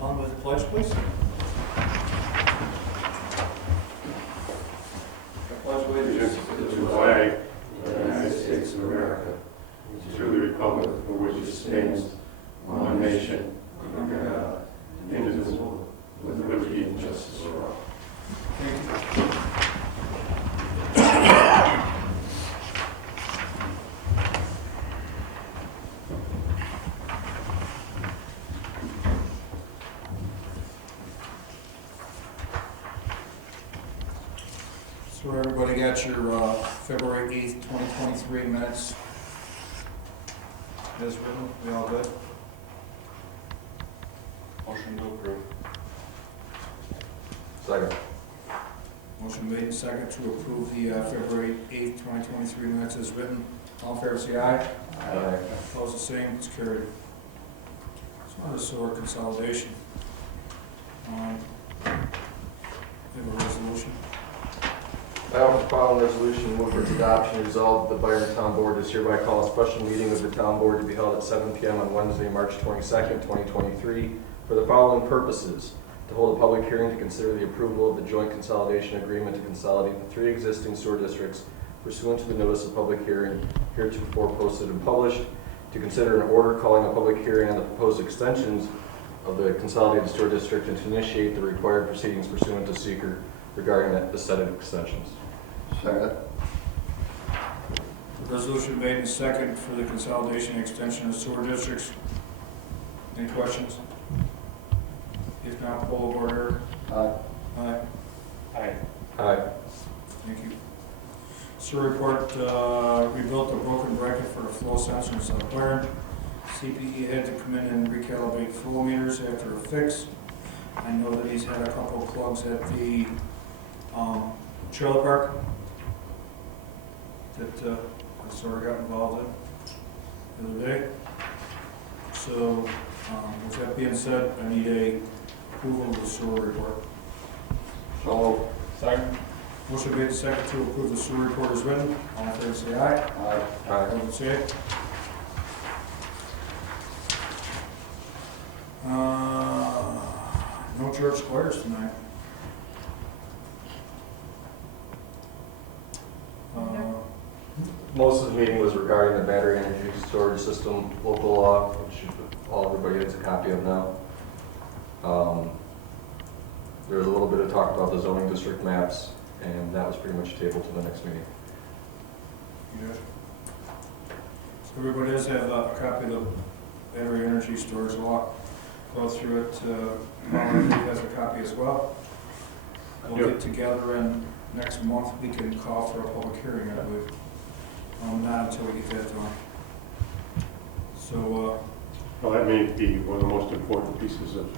On with the pledge, please. I pledge allegiance to the flag of the United States of America, and to the republic for which it stands, one nation, under God, indivisible, with liberty and justice for all. So everybody got your February 8th, 2023 minutes as written? We all good? Motion to approve. Second. Motion made and second to approve the February 8th, 2023 minutes as written. All in favor, say aye. Aye. Opposed, the same. It's carried. It's not a sewer consolidation. We have a resolution. I offer the following resolution, move for its adoption. Resolved, the Byron Town Board does hereby call a special meeting of the Town Board to be held at 7 p.m. on Wednesday, March 22nd, 2023, for the following purposes: to hold a public hearing to consider the approval of the joint consolidation agreement to consolidate the 3 existing sewer districts pursuant to the notice of public hearing heretofore posted and published, to consider an order calling a public hearing on the proposed extensions of the consolidated sewer district, and to initiate the required proceedings pursuant to SEQRA regarding the said extensions. Second. Resolution made and second for the consolidation and extension of sewer districts. Any questions? If not, poll of order. Aye. Aye. Aye. Aye. Thank you. Sewer report, rebuilt a broken bracket for the flow sensor in South Byron. CPE had to come in and recalibrate flow meters after a fix. I know that he's had a couple of plugs at the trailer park that I sort of got involved in the other day. So, with that being said, I need a approval of the sewer report. So. Second. Motion made second to approve the sewer report as written. All in favor, say aye. Aye. Aye. Opposed, say aye. No church squares tonight. Most of the meeting was regarding the battery energy storage system local law, which everybody has a copy of now. There was a little bit of talk about the zoning district maps, and that was pretty much tabled to the next meeting. Yes. So everybody does have a copy of the battery energy storage law. Go through it. Molly has a copy as well. We'll get together, and next month we can call for a public hearing, I believe. Not until we get that done. So, Well, that may be one of the most important pieces of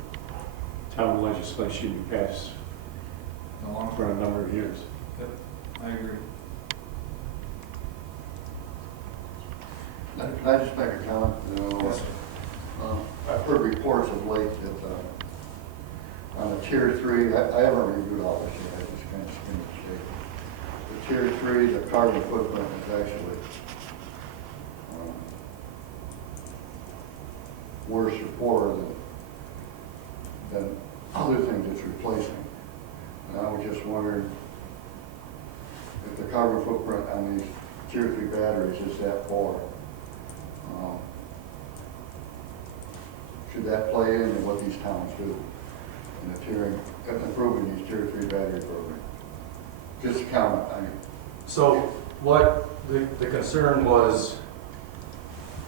town legislation you pass along for a number of years. I agree. Can I just make a comment? Yes. I've heard reports of late that on the Tier 3, I haven't reviewed all this yet, I just kind of skimmed the state. The Tier 3, the carbon footprint is actually worse or poorer than other things it's replacing. And I was just wondering if the carbon footprint on these Tier 3 batteries is that poor. Should that play into what these towns do in the tiering, improving these Tier 3 battery programs? Just a comment, I mean. So what the concern was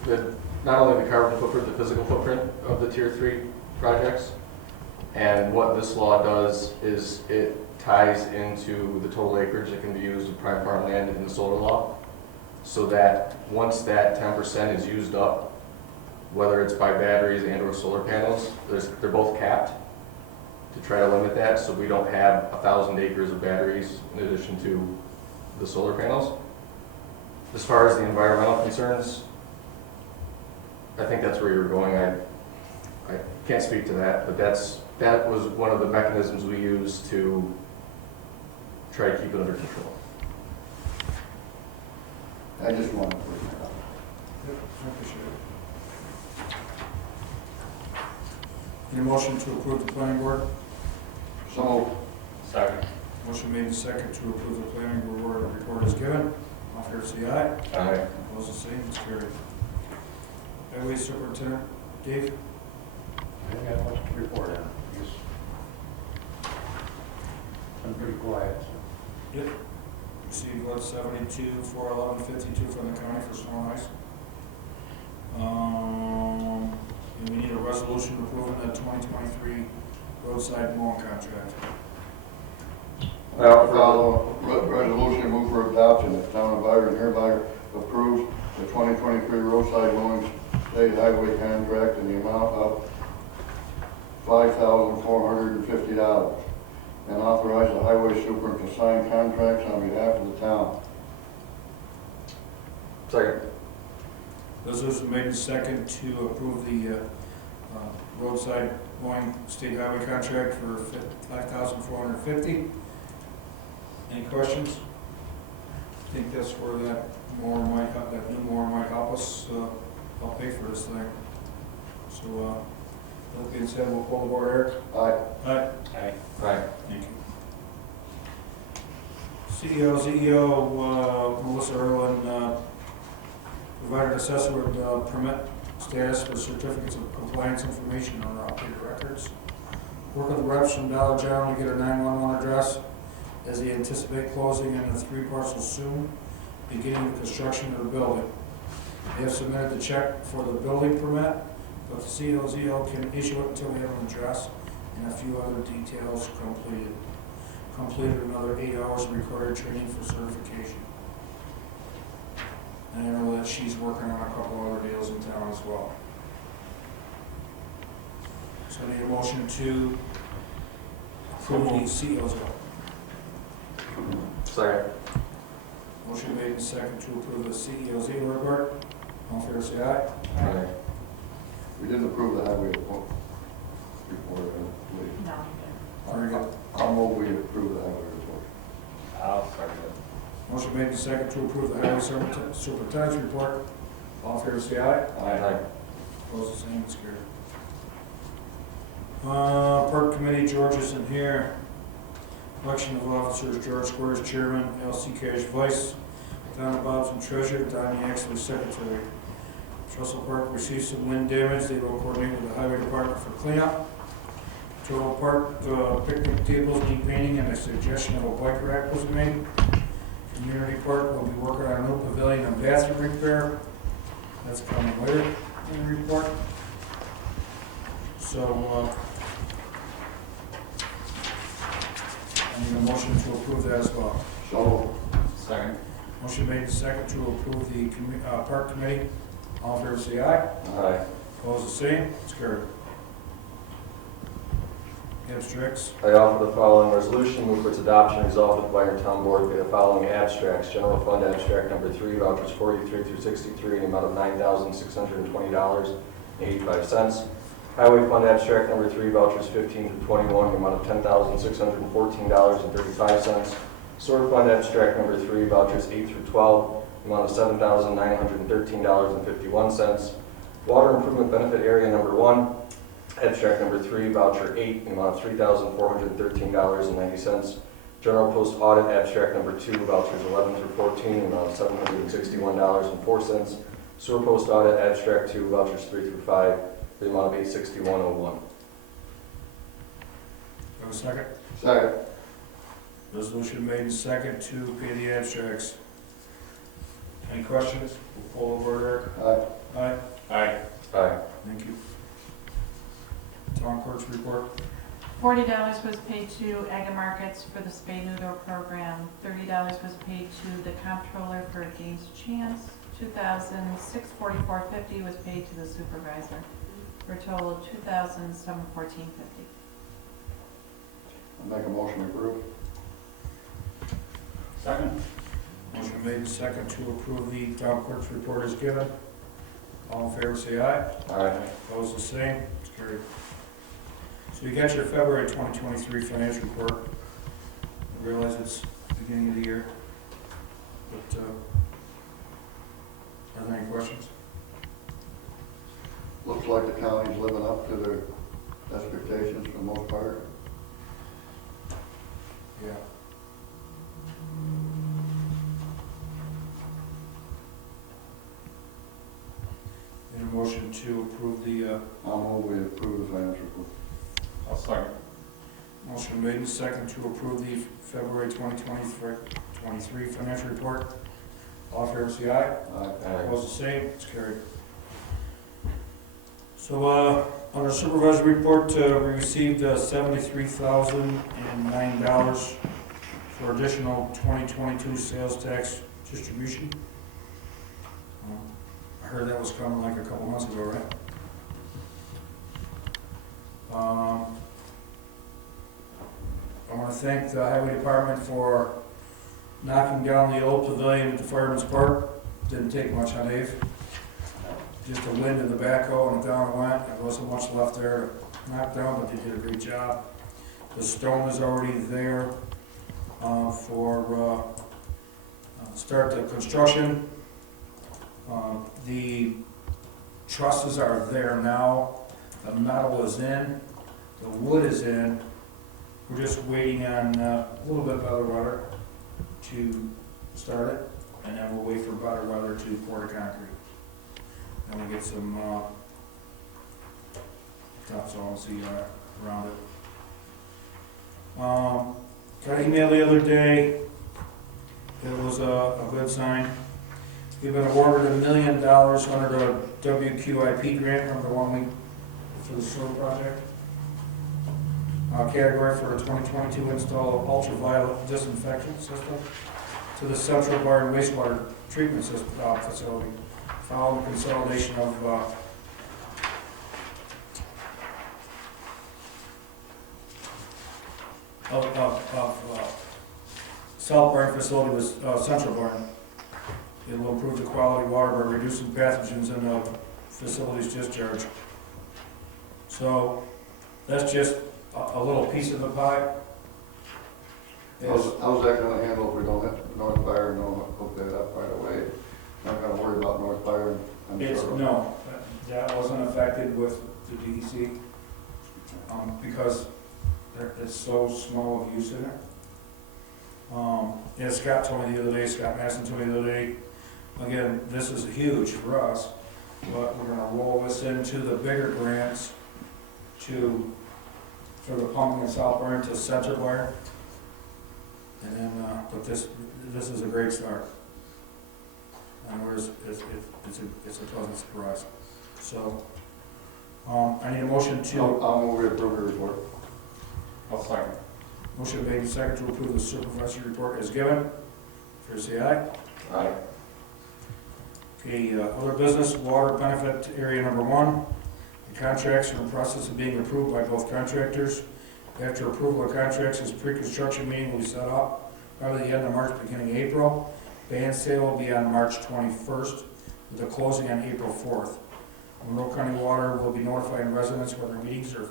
that not only the carbon footprint, the physical footprint of the Tier 3 projects, and what this law does is it ties into the total acreage that can be used with prime farmland in the solar law, so that once that 10% is used up, whether it's by batteries and or solar panels, they're both capped to try to limit that, so we don't have 1,000 acres of batteries in addition to the solar panels. As far as the environmental concerns, I think that's where you're going. I can't speak to that, but that was one of the mechanisms we used to try to keep it under control. I just wanted to bring that up. Yep, I appreciate it. Need a motion to approve the planning board? So, Second. Motion made and second to approve the planning board report is given. All fair say aye. Aye. Opposed, the same, it's carried. Highway Superintendent, Dave? I haven't got much to report on. Just been pretty quiet, so. Yep. Received what, 72, 411, 52 from the county for snow and ice. And we need a resolution approving the 2023 roadside mowing contract. follow resolution move for adoption. The town of Byron hereby approves the 2023 roadside mowing state highway contract in the amount of $5,450 and authorize the highway super to sign contracts on behalf of the town. Second. Resolution made and second to approve the roadside mowing state highway contract for $5,450. Any questions? I think that's where that new mower might help us help pay for this thing. So, that being said, we'll pull the board, Eric. Aye. Aye. Aye. Aye. Thank you. ZEO, Melissa Erlin provided assessor with permit status for certificates of compliance information on our updated records. Work with the reps from Dollar General to get a 911 address as they anticipate closing in the 3 parcels soon, beginning the construction of the building. They have submitted the check for the building permit, but the ZEO can issue it until we have an address and a few other details completed. Completed another 8 hours of required training for certification. And I know that she's working on a couple other deals in town as well. So I need a motion to approve the CEO's bill. Second. Motion made and second to approve the ZEO report. All in favor, say aye. Aye. We didn't approve the highway report, I believe. No. Very good. I'll move we approve the highway report. I'll second it. Motion made and second to approve the highway superintendent's report. All in favor, say aye. Aye. Opposed, the same, it's carried. Park Committee, George isn't here. Election of officers, George Squires Chairman, L.C. Cash Vice, Donna Bobson Treasurer, Donnie Axley Secretary. Russell Park received some wind damage. They will coordinate with the Highway Department for cleanup. Total Park picnic tables need painting and a suggestion of a bike rack was made. Community Park will be working on a new pavilion and bathroom repair. That's coming later in the report. So, I need a motion to approve that as well. So, Second. Motion made and second to approve the Park Committee. All in favor, say aye. Aye. Opposed, the same. It's carried. Abstracts. I offer the following resolution, move for its adoption, resolved with Byron Town Board, pay the following abstracts. General Fund Abstract Number 3, vouchers 43 through 63, in the amount of $9,620.85. Highway Fund Abstract Number 3, vouchers 15 to 21, in the amount of $10,614.35. Sewer Fund Abstract Number 3, vouchers 8 through 12, in the amount of $7,913.51. Water Improvement Benefit Area Number 1, Abstract Number 3, voucher 8, in the amount of $3,413.90. General Post Audit Abstract Number 2, vouchers 11 through 14, in the amount of $761.04. Sewer Post Audit Abstract 2, vouchers 3 through 5, the amount of $861.01. Have a second? second. Resolution made and second to pay the abstracts. Any questions? We'll pull over, Eric. Aye. Aye. Aye. Aye. Thank you. Town Clerk's report. $40 was paid to Ag Markets for the spay neuter program. $30 was paid to the comptroller for Games Chance. $2,644.50 was paid to the supervisor, for a total of $2,714.50. I'll make a motion to approve. Second. Motion made and second to approve the Town Clerk's report is given. All in favor, say aye. Aye. Opposed, the same. It's carried. So you got your February 2023 financial report. I realize it's the beginning of the year, but are there any questions? Looks like the county's living up to their expectations for the most part. Yeah. Need a motion to approve the, I'll move we approve the financial report. I'll second. motion made and second to approve the February 2023 financial report. All in favor, say aye. Opposed, the same, it's carried. So, on our supervisor report, we received $73,009 for additional 2022 sales tax distribution. I heard that was coming like a couple months ago, right? I want to thank the highway department for knocking down the old pavilion at the Fireman's Park. Didn't take much, huh, Dave? Just a wind in the backhoe and down it went. There wasn't much left there to knock down, but they did a great job. The stone is already there for start the construction. The trusses are there now. The metal is in. The wood is in. We're just waiting on a little bit of other weather to start it, and then we'll wait for better weather to pour the concrete. Then we'll get some topsoil and see around it. Got an email the other day. It was a good sign. We've been awarded $1 million under the WQIP grant, remember the one we, for the sewer project? Category for a 2022 install of ultraviolet disinfection system to the Central Byron wastewater treatment system facility, following consolidation of South Byron facility with Central Byron. It will improve the quality of water by reducing pathogens in the facility's discharge. So that's just a little piece of the pie. How's that gonna handle if we don't have North Byron, don't hook that up right away? Not gonna worry about North Byron, I'm It's, sure. no, that wasn't affected with the DEC, because it's so small of use in it. Yeah, Scott told me the other day, Scott Masson told me the other day, again, this is huge for us, but we're gonna roll this into the bigger grants for the pumping in South Byron to Central Byron. And then, but this is a great start. And it's a pleasant surprise. So, I need a motion to. I'll move we approve the report. I'll second. Motion made and second to approve the supervisor report as given. Fair say aye. Aye. Okay, other business, water benefit area number 1. The contracts are in the process of being approved by both contractors. After approval of contracts, this pre-construction meeting will be set up probably the end of March, beginning of April. Band sale will be on March 21st, with the closing on April 4th. Monroe County Water will be notifying residents whether meetings are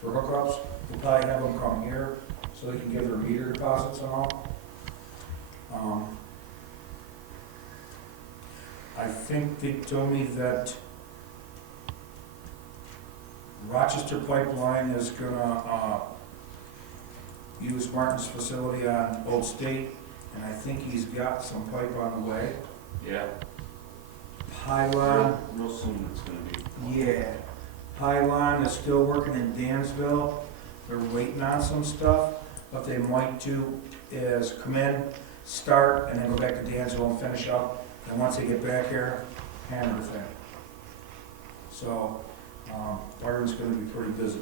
for hookups. We'll probably have them come here so they can give their meter deposits and all. I think they told me that Rochester Pipeline is gonna use Martin's facility on Old State, and I think he's got some pipe on the way. Yeah. Pylon, Real soon it's gonna be. yeah. Pylon is still working in Dansville. They're waiting on some stuff. What they might do is come in, start, and then go back to Dansville and finish up. And once they get back here, hammer the thing. So, Byron's gonna be pretty busy.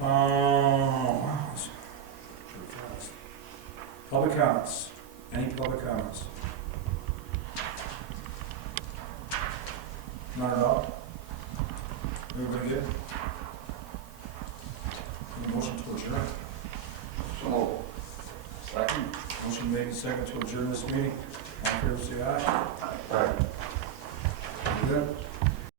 Wow, that's pretty fast. Public comments. Any public comments? Not at all? Everybody good? Any motion to adjourn? So, Second. Motion made and second to adjourn this meeting. All in favor, say aye. Aye. Good.